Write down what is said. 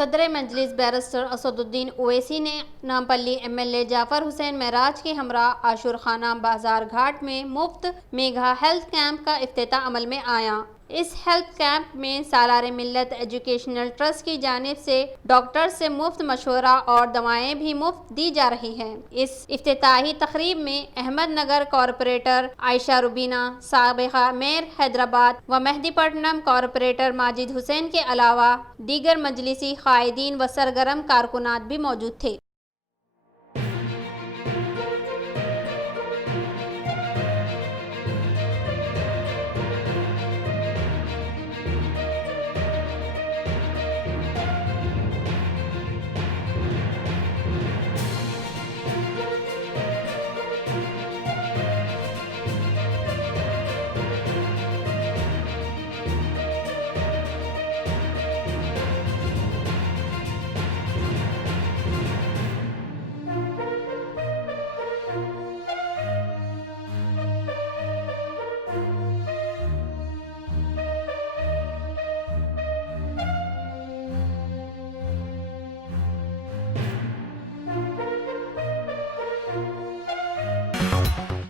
सदर मजलिस बैरिस्टर असदुद्दीन ओवैसी ने नामपल्ली MLA जाफर हुसैन महराज के हमरा आशुर खाना बाजार घाट में मुफ्त मेगा हेल्थ कैंप का इफ्तिताह अमल में आया। इस हेल्थ कैंप में सालार मिल्लत एजुकेशनल ट्रस्ट की जानिब से डॉक्टर से मुफ्त मशवरा और दवाएं भी मुफ्त दी जा रही हैं। इस इफ्तिताही तकरीब में अहमदनगर कॉरपोरेटर आयशा रुबीना, साबिका मेयर हैदराबाद व मेहदीपट्टनम कॉरपोरेटर माजिद हुसैन के अलावा दीगर मजलिसी कायदीन व सरगर्म कारकुनात भी मौजूद थे।